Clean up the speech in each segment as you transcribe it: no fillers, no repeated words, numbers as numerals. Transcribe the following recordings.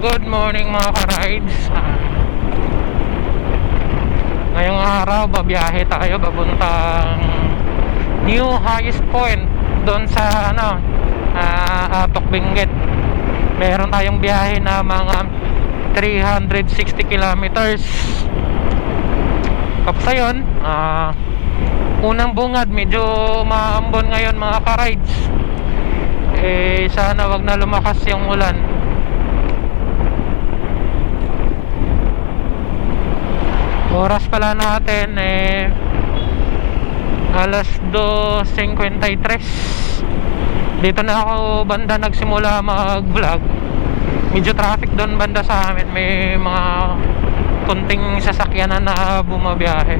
Good morning mga ka-rides. Ngayong araw babiyahe tayo papuntang New Highest Point doon sa Atok Benguet. Meron tayong biyahe na mga 360 kilometers. Tapos ayun, unang bungad, medyo maambon ngayon mga ka-rides. Sana wag na lumakas yung ulan. Oras pala natin alas 2:53. Dito na ako banda nagsimula mag vlog. Medyo traffic doon banda sa amin. May mga konting sasakyan na bumabiyahe.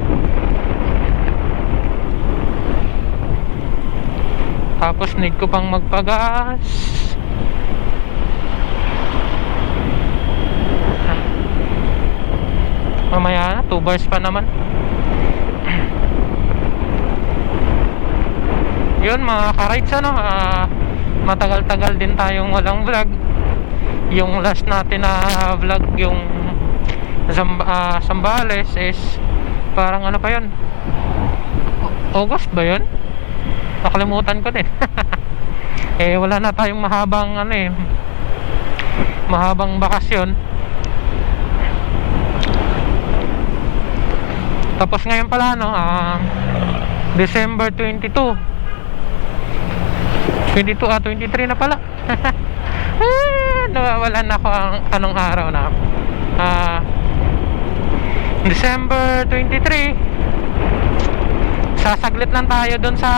Tapos need ko pang magpagas. Mamaya na, 2 bars pa naman. Yun mga ka-rides, matagal-tagal din tayong walang vlog. Yung last natin na vlog, yung Zambales is parang ano pa yun, August ba yun? Nakalimutan ko din. Wala na tayong mahabang bakasyon. Tapos ngayon pala December 22, 23 na pala. Nawawalan ako anong araw na. December 23. Sasaglit lang tayo dun sa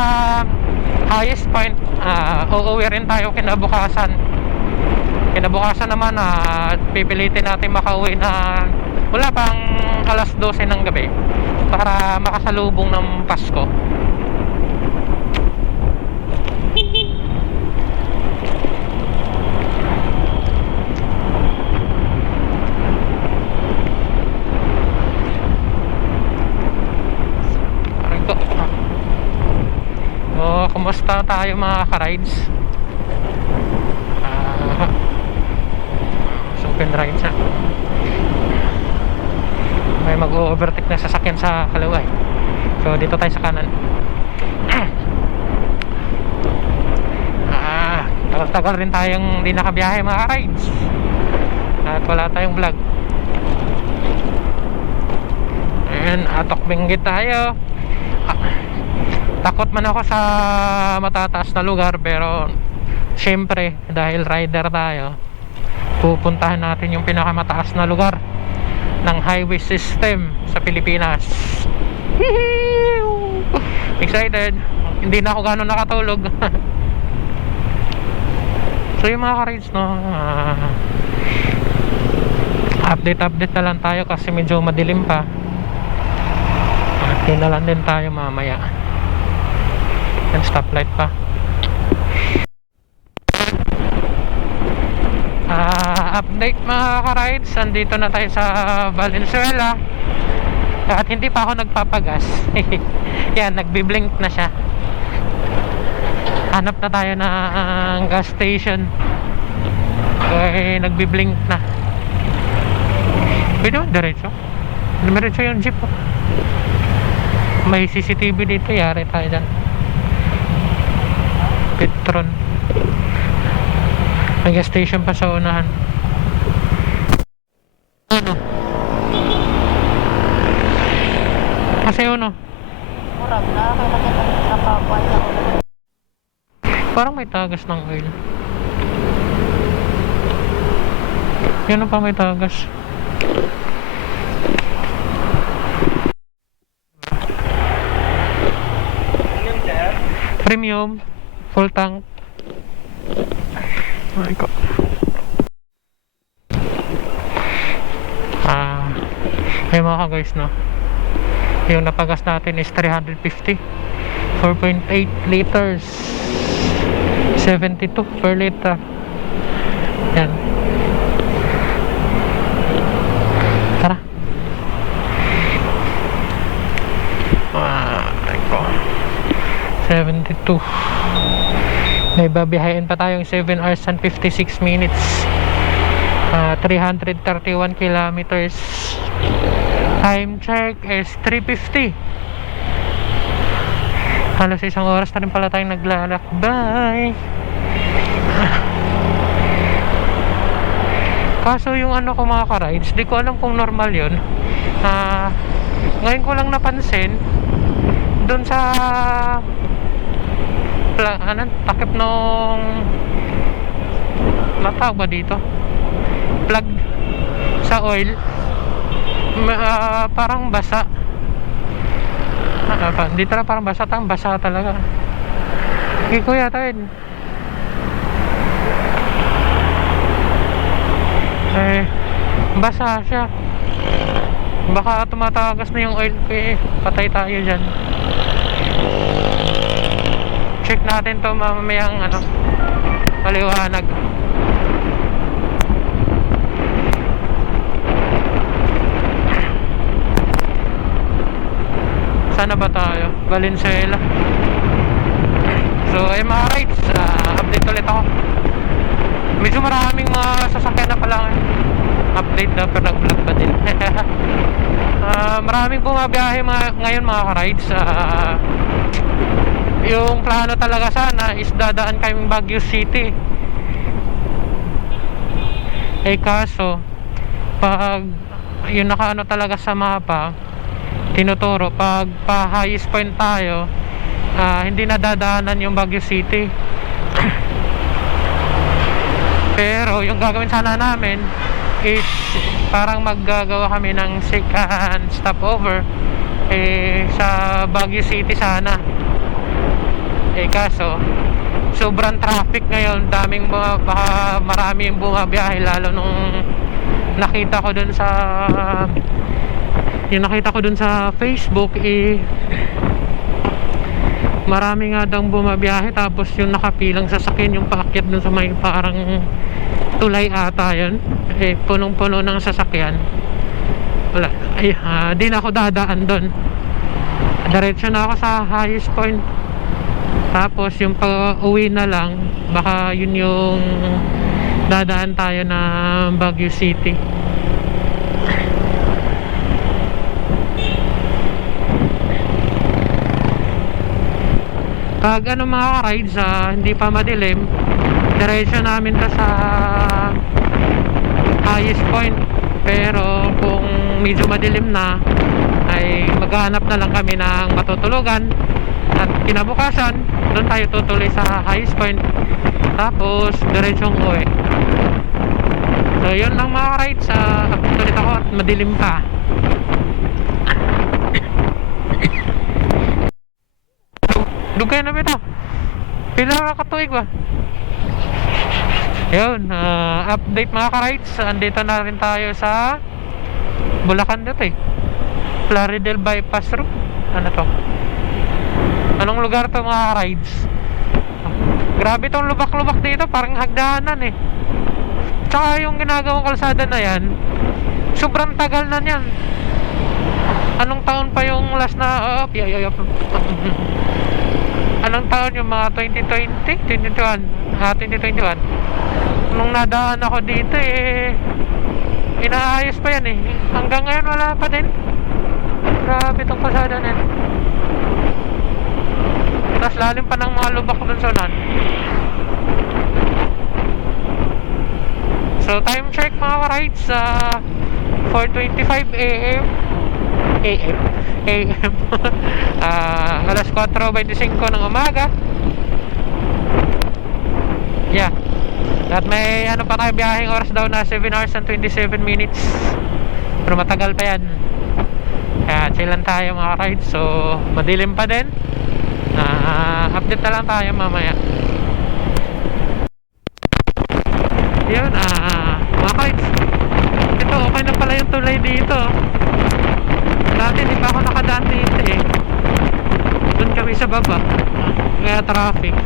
highest point. Uuwi rin tayo kinabukasan. Kinabukasan naman pipilitin natin makauwi na wala pang alas 12 ng gabi para makasalubong ng Pasko. Kumusta tayo mga ka-rides? Open rides na. May mag-overtake na sasakyan sa kaliwa. So dito tayo sa kanan. Tagal-tagal rin tayong hindi nakabiyahe mga ka-rides. At wala tayong vlog. Ayan, Atok Benguet tayo. Takot man ako sa matataas na lugar, pero syempre dahil rider tayo, pupuntahan natin yung pinakamataas na lugar ng highway system sa Pilipinas. Excited. Hindi na ako gano'n nakatulog. So yung mga ka-rides update na lang tayo kasi medyo madilim pa. At na lang din tayo mamaya. Yan, stoplight pa. Update mga ka-rides, andito na tayo sa Valenzuela. At hindi pa ako nagpapagas. Yan, nagbi-blink na siya. Hanap na tayo ng gas station. Nagbi-blink na. Pwede mo diretso? Diretso yung jeep. May CCTV dito, yari tayo dyan. Petron. May gas station pa sa unahan. Kasi Murag na, kaya nakita sa kapwa niya. parang may tagas ng oil. Yan pa may tagas. Premium, full tank. My God. May mga guys yung napagas natin is 350, 4.8 liters, 72 per liter. Yan. Tara. 72. May babiyahin pa tayong 7 hours and 56 minutes. 331 kilometers. Time check is 3:50. Halos isang oras na rin pala tayong naglalakbay. Kaso yung ano ko mga ka-rides, di ko alam kung normal yun. Ngayon ko lang napansin doon sa takip nung matawag ba dito, plug sa oil, parang basa. Dito na parang basa talaga. Hindi ko yata yun. Basa siya. Baka tumatagas na yung oil ko patay tayo dyan. Check natin to mamayang maliwanag. Sana ba tayo? Valenzuela. So mga rides, update ulit ako. Medyo maraming mga sasakyan na pala. Update na pero nag-vlog pa din. Maraming bumabiyahe ngayon mga ka-rides. Yung plano talaga sana is dadaan kaming Baguio City. Kaso pag yung nakaano talaga sa mapa, tinuturo pag pa highest point tayo, hindi na dadaanan yung Baguio City. Pero yung gagawin sana namin is parang maggagawa kami ng second stopover sa Baguio City sana. Kaso sobrang traffic ngayon, baka marami yung bumabiyahe, lalo nung nakita ko dun sa Facebook, marami nga daw bumabiyahe, tapos yung nakapilang sasakyan yung paakyat dun sa may parang tulay ata yun, punong-puno ng sasakyan. Wala, di na ako dadaan dun, diretso na ako sa highest point. Tapos yung pag-uwi na lang, baka yun yung dadaan tayo na Baguio City. Pag mga rides, hindi pa madilim, diretso namin na sa highest point. Pero kung medyo madilim na, ay maghanap na lang kami ng matutulugan, at kinabukasan doon tayo tutuloy sa highest point, tapos diretsong uwi. So yun lang mga rides. Tulit ako at madilim pa. Dugay na ba ito? Pila na katuig ba? Yun, update mga ka-rides. Andito na rin tayo sa Bulacan dito Plaridel Bypass Road. Ano to? Anong lugar to mga rides? Grabe tong lubak-lubak dito, parang hagdanan Tsaka yung ginagawang kalsada na yan, sobrang tagal na yan. Anong taon pa yung last na anong taon yung mga 2020? 2021 nung nadaan ako dito inaayos pa yan hanggang ngayon wala pa din. Grabe tong kalsada na yan. Tapos lalim pa ng mga lubak dun sa unan. So time check mga ka-rides, 4:25 AM alas 4:25 ng umaga. Yeah. At may pa tayo, biyaheng oras daw na 7 hours and 27 minutes. Pero matagal pa yan. Kaya chill lang tayo mga ka-rides. So madilim pa din. Update na lang tayo mamaya. Yun, mga rides, ito okay na pala yung tulay dito. Dati di pa ako nakadaan dito doon kami sa baba, kaya traffic.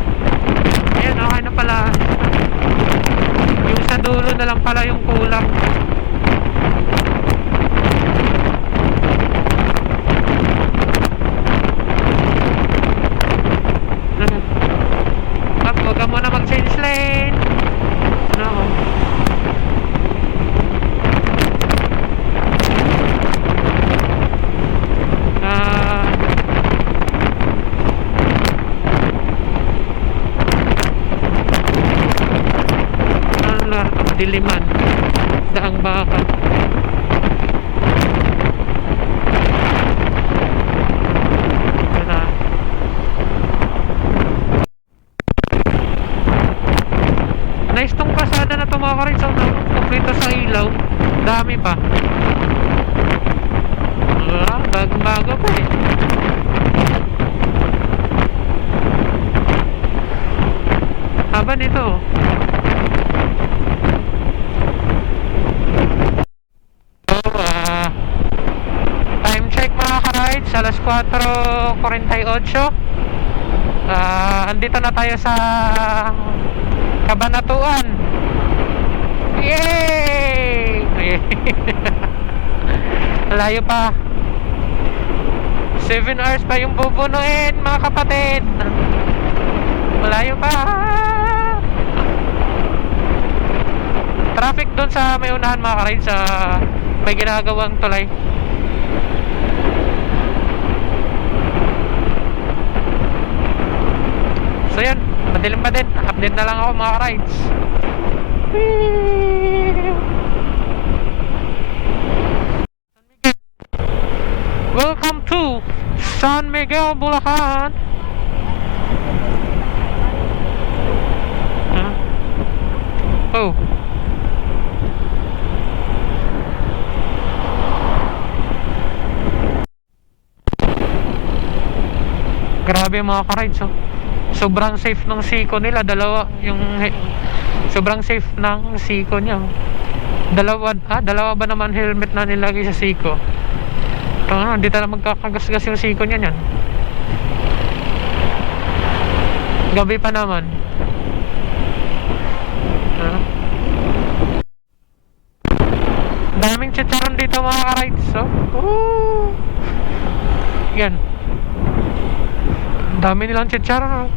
Ayan, okay na pala. Yung sa dulo na lang pala yung kulang. Huwag ka muna mag-change lane. No. lugar to? Diliman. Daang Baka. Yan na. Nice tong pasada na to mga ka-rides. Kompleto sa ilaw. Dami pa. Bagong-bago pa eh. Haba nito. Time check mga ka-rides, alas 4:48. Andito na tayo sa Cabanatuan. Yay! Layo pa. 7 hours pa yung bubunuin mga kapatid. Malayo pa. Traffic doon sa may unahan mga ka-rides, sa may ginagawang tulay. So yan, madilim pa din. Update na lang ako mga ka-rides. Welcome to San Miguel, Bulacan. Oh. Grabe mga ka-rides, oh. Sobrang safe ng siko nila. Dalawa yung sobrang safe ng siko niya. Dalawa ba naman helmet na nilagay sa siko? Hindi talaga magkakagasgas yung siko niya yan. Gabi pa naman. Daming chicharon dito mga ka-rides, oh. Yan. Dami nilang chicharon, oh.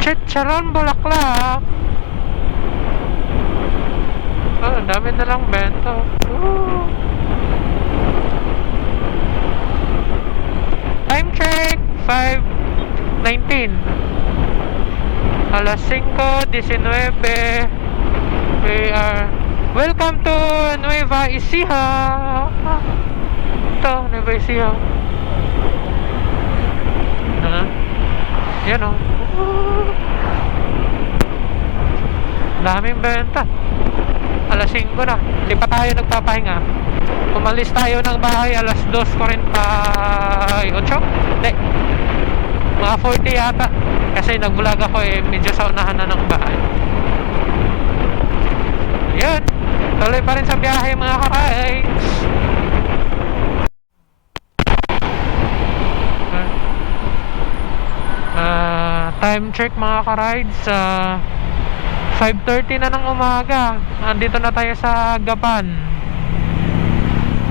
Chicharon Bulaklak. Dami na lang bento. Time check 5:19. Alas 5:19. We are welcome to Nueva Ecija. Ito, Nueva Ecija. Yan, oh. Daming benta. Alas 5 na. Hindi pa tayo nagpapahinga. Umalis tayo ng bahay alas 2:48. Hindi, mga 40 yata. Kasi nag-vlog ako eh, medyo sa unahan na ng bahay. Yan, tuloy pa rin sa biyahe mga ka-rides. Time check mga ka-rides, 5:30 na ng umaga. Andito na tayo sa Gapan.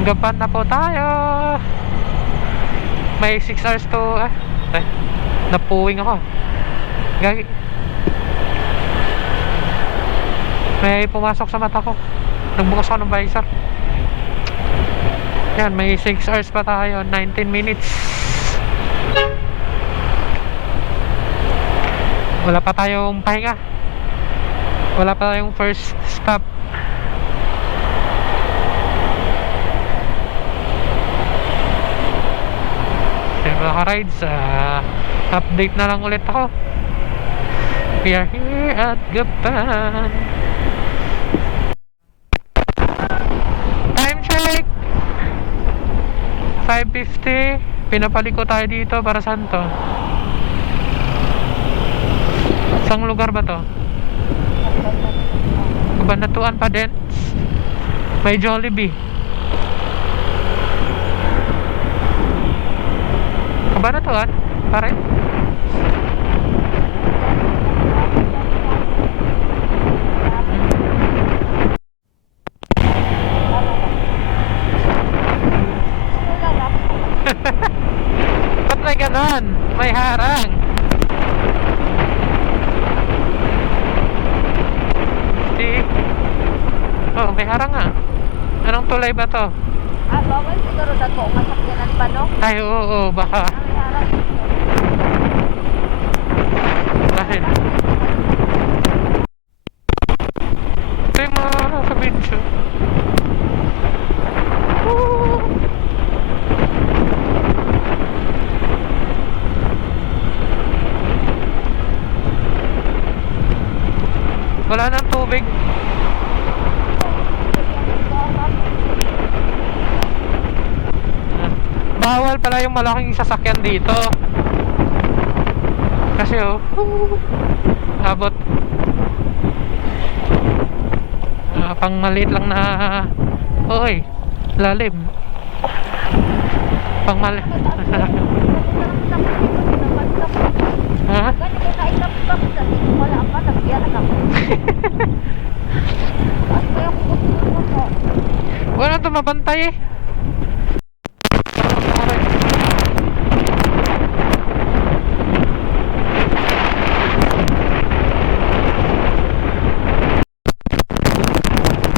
Gapan na po tayo. May 6 hours to napuwing ako. Gagi. May pumasok sa mata ko. Nagbukas ako ng visor. Yan, may 6 hours pa tayo. 19 minutes. Wala pa tayong pahinga. Wala pa tayong first stop. Okay, mga ka-rides, update na lang ulit ako. We are here at Gapan. Time check 5:50. Pinapaliko tayo dito para saan to? Saan lugar ba to? Cabanatuan pa din. May Jollibee. Cabanatuan pa rin. Ba't may ganon? May harang. Oh, may harang nga. Anong tulay ba to? Bawal siguro na po masakyanan pa, no? Ay, oo, baka. May harang. Bakit? Wala nang tubig. Bawal pala yung malaking sasakyan dito. Kasi oh, abot. Pang maliit lang na, oy, lalim. Pang maliit. Ha? Wala ito mabantay eh.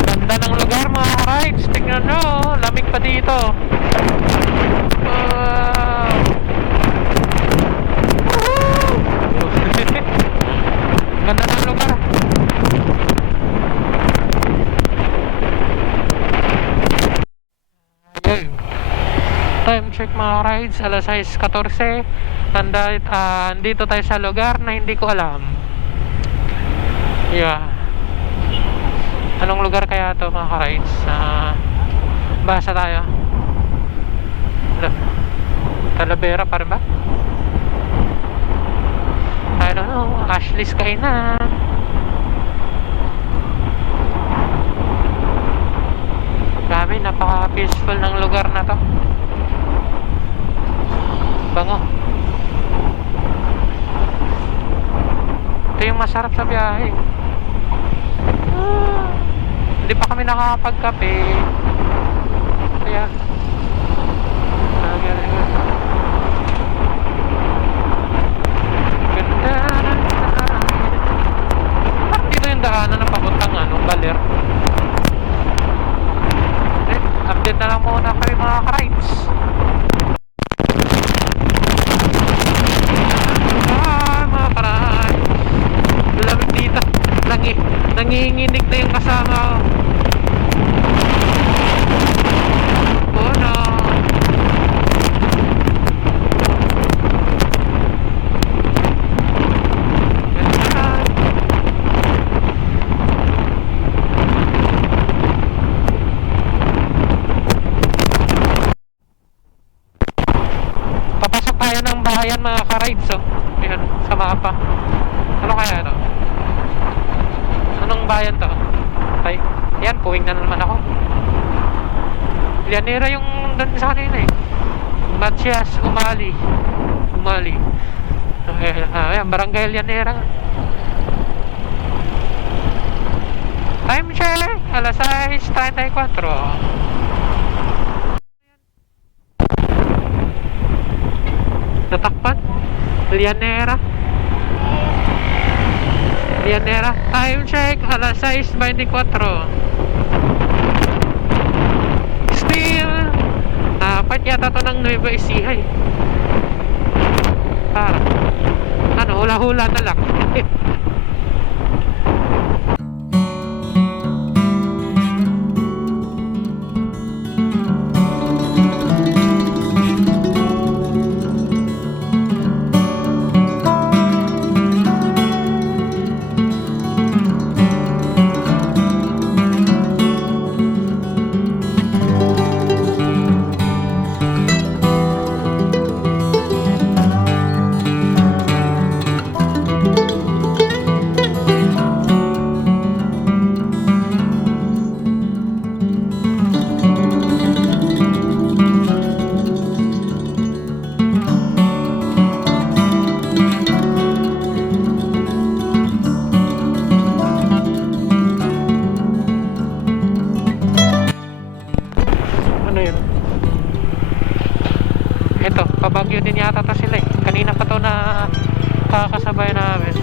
Ganda ng lugar mga rides. Tingnan nyo, lamig pa dito. Ganda ng lugar. Ayun. Time check mga rides, alas 6:14. Dito tayo sa lugar na hindi ko alam. Yeah. Anong lugar kaya to mga rides? Basa tayo. Talavera pa rin ba? I don't know. Ashley's kainan. Grabe, napaka-peaceful ng lugar na to. Bango. Ito yung masarap sa biyahe. Hindi pa kami nakakapagkape. Kaya ganda ng hangin. Parang dito yung daanan ng papuntang Baler. Update na lang muna kayo mga ka-rides. Mga ka-rides, lamig dito. Nanginginig na yung kasama ko. Oh no. Papasok tayo ng bayan mga ka-rides oh. Ayan, sa mapa. Ano kaya ito? Anong bayan to? Ay, yan, puwing na naman ako. Llanera yung doon sa kanina eh. Matias, Umali. Ayan, Barangay Llanera. Time check, alas 6:34. Natakpan? Llanera. Time check, alas 6:24. Still, dapat yata to ng Nueva Ecija eh. Parang, hula-hula na lang. Ito, pabagyo din yata to sila eh. Kanina pa to na kakasabay namin.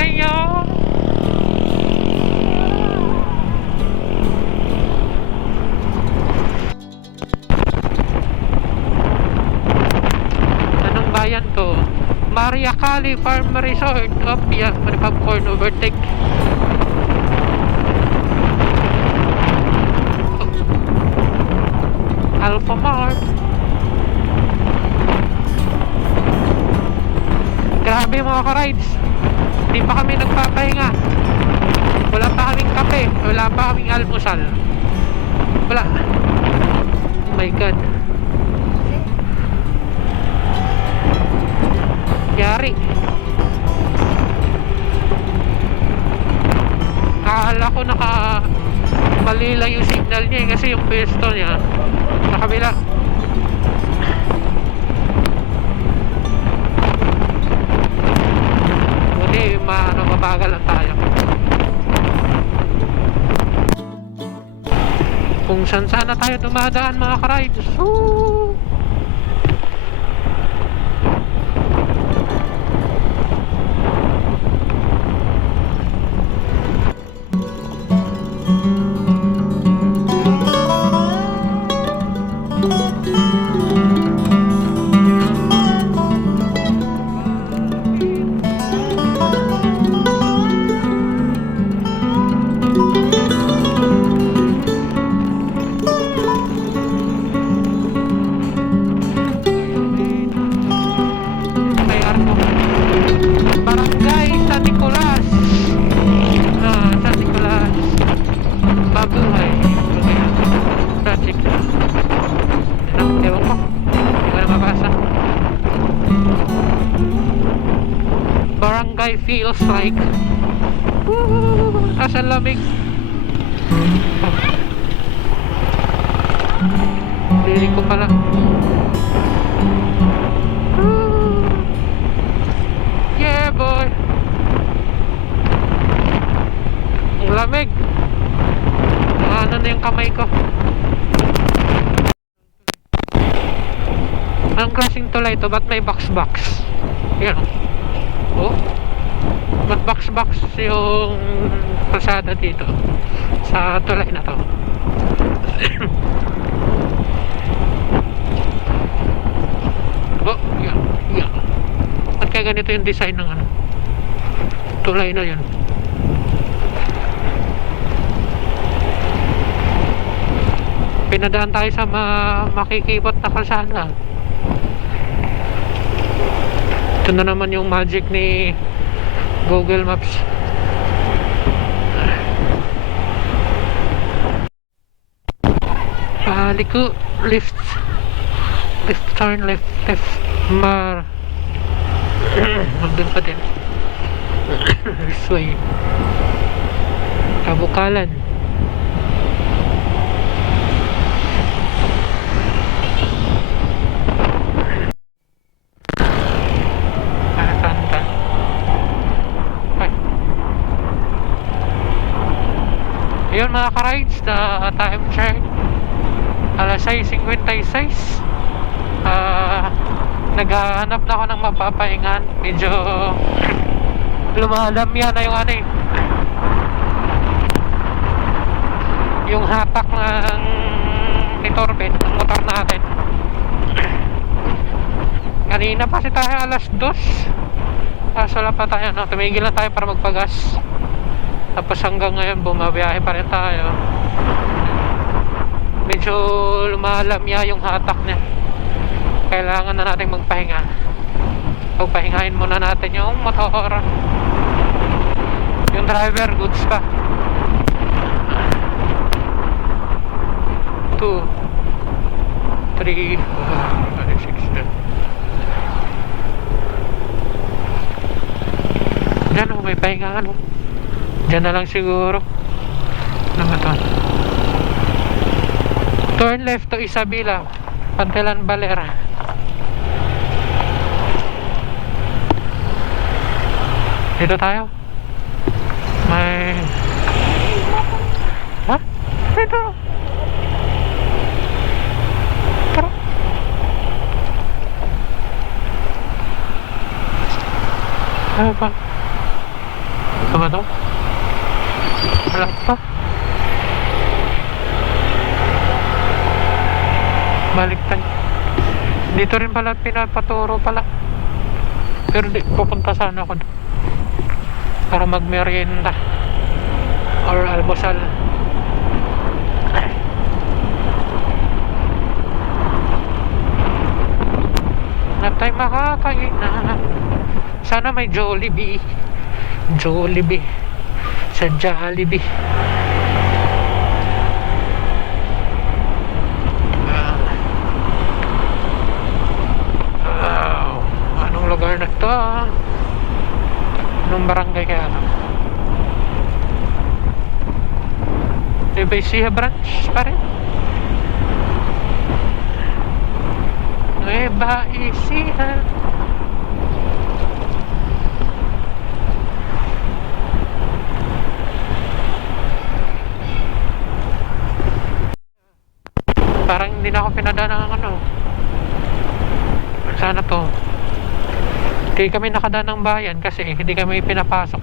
Ngayon, anong bayan to? Maria Cali Farm Resort. Yan, popcorn overtake. Alpha Mart. Grabe mga ka-rides, hindi pa kami nagpapahinga. Wala pa kaming kape, wala pa kaming almusal. Wala. Oh my god. Yari. Akala ko mali lang yung signal niya kasi yung pwesto niya sa kabila. Buti mabagal lang tayo. Kung saan sana tayo dumadaan mga ka-rides. Woo! Barangay San Nicolas. San Nicolas. Babuhay. Project. Ewan ko. Hindi ko na mabasa. Barangay feels like. Woo! Asa lamig. Liling ko pala. Yeah boy. Ang lamig. Ano na yung kamay ko. Anong klaseng tulay ito? Ba't may box-box? Yan. Oh. Ba't box-box yung kalsada dito sa tulay na to? Oh, yan. Yan. At kaya ganito yung design ng tulay na yun. Pinadaan tayo sa makikipot na kalsada. Ito na naman yung magic ni Google Maps. Liko, left turn, left nandun pa din. This way. Kabukalan. Yun mga ka-rides, na time check alas 6:56. Naghahanap na ako ng mapapahingan. Medyo lumalamya na yung yung hatak ni Torben, ng motor natin. Kanina pa si tayo alas 2. Wala pa tayo, tumigil na tayo para magpagas. Tapos hanggang ngayon bumabiyahe pa rin tayo. Medyo lumalamya yung hatak niya. Kailangan na natin magpahinga. Pagpahingahin muna natin yung motor. Yung driver goods pa. 2 3 4 5 6 7. Diyan may pahingaan. Diyan na lang siguro. Ano ba ito? Turn left to Isabela, Pantelan, Valera. Dito tayo. May... Ha? Dito. Tara. Ano ba? Ito ba ito? Wala pa. Baliktad. Dito rin pala pinapaturo pala. Pero pupunta sana ako doon para magmerienda or almusal. tayo makakainan. Sana may Jollibee. Jollibee. Sa Jollibee. Anong lugar na to? Anong barangay kaya ito? Nueva Ecija branch pa rin. Nueva Ecija. Parang hindi na ako pinadaan ng ano. Sana to. Hindi kami nakadaan ng bayan kasi hindi kami pinapasok.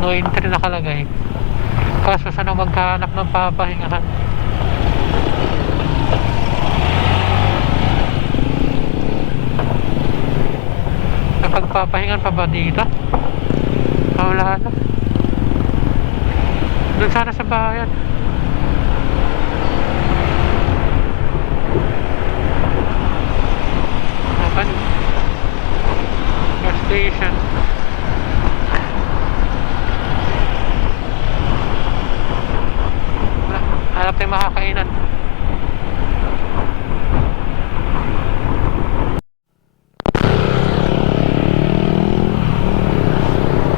No entry nakalagay. Kaso sana magkahanap ng papahingahan. Napagpapahingan pa ba dito? Wala na. Doon sana sa bayan. Apan? Gas station. Hanap tayo makakainan.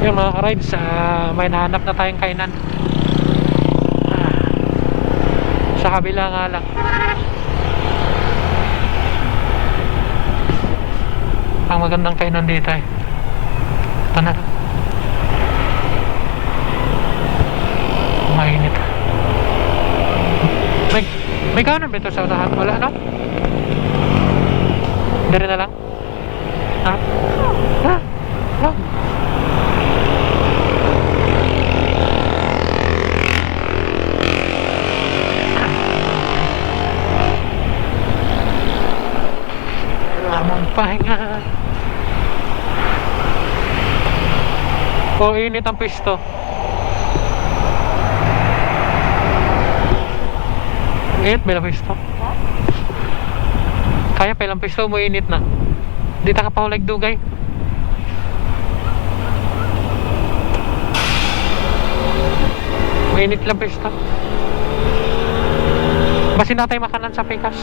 Yung mga ka-rides, may nahanap na tayong kainan. Sa kabila nga lang. Ang magandang kainan dito eh. Ito na. Mainit. May kanan ba ito sa unahan? Wala, no? Dari na lang? Ha? Ha? Ha? Lamang pahinga. O, init ang pisto. Init ba ilang pisto? Kaya pa ilang pisto mo init na. Di ta ka pa ulag dugay. Mainit lang pisto. Basin na tayo makanan sa pikas.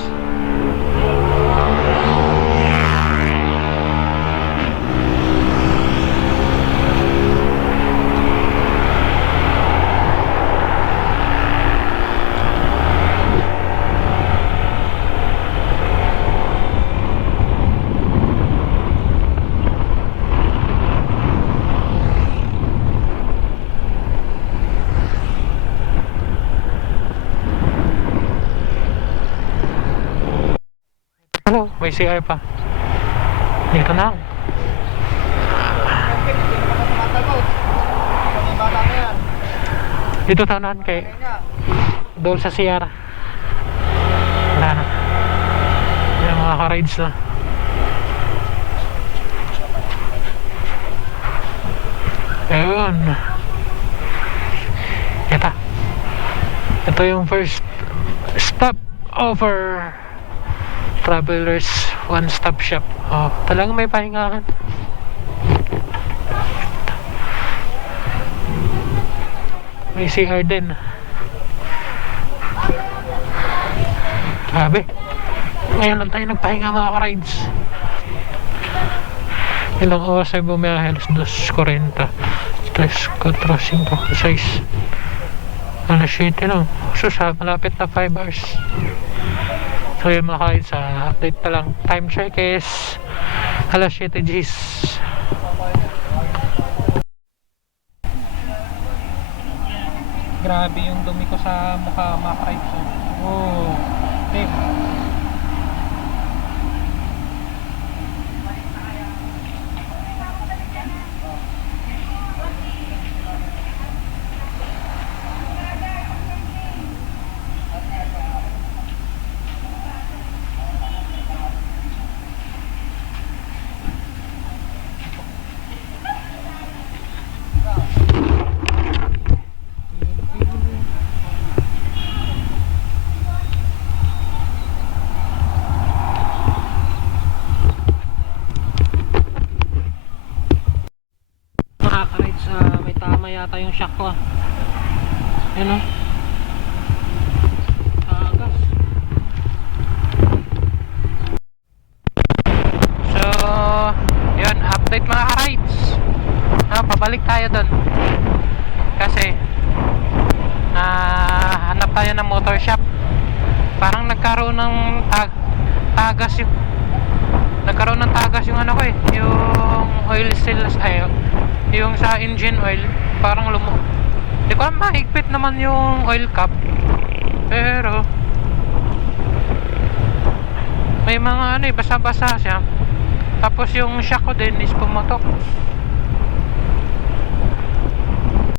Hello, may CR pa. Dito na. Dito tanan kay doon sa CR. Wala na. Yung mga ka-rides na. Ayun. Ito yung first stop over Travelers One Stop Shop. Oh, talagang may pahingahan. May CR din. Grabe. Ngayon lang tayo nagpahinga mga ka-rides. Ilang oras ay bumiyahe? 2:40 3:4 5 6 alas 7 no. So malapit na 5 hours. So yun mga ka-rides, update na lang. Time check is alas 7 Gs. Grabe yung dumi ko sa mukha mga ka-rides. Oh, tip. yata yung shock ko. Yun o. Tagas. So, yun, update mga ka-rides. Pabalik tayo dun. Kasi, hanap tayo ng motor shop. Parang nagkaroon ng tagas yung ano ko eh, yung oil seals, yung sa engine oil, parang di ko alam, mahigpit naman yung oil cap, pero may mga basa-basa siya. Tapos yung shock ko din is pumotok.